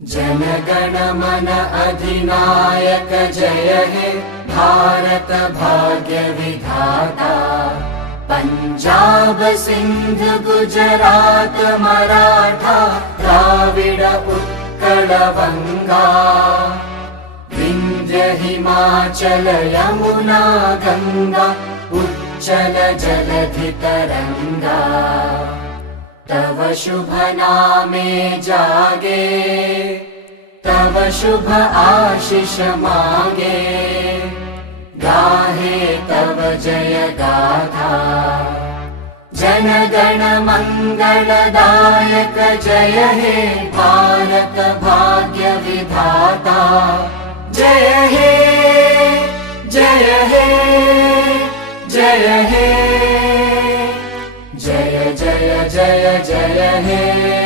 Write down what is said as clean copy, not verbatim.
जनगण मन अधिनायक जय हे भारत भाग्य विधाता। पंजाब सिंध गुजरात मराठा द्राविड उत्कल बंगा। विंध्य हिमाचल यमुना गंगा उच्चल जलधि तरंगा। तव शुभ नामे जागे तव शुभ आशीष मांगे। गाहे तव जय गाथा जनगण मंगलदायक जय हे भारत भाग्य विधाता। जय हे जय हे जय हे जय जय जय जय हे।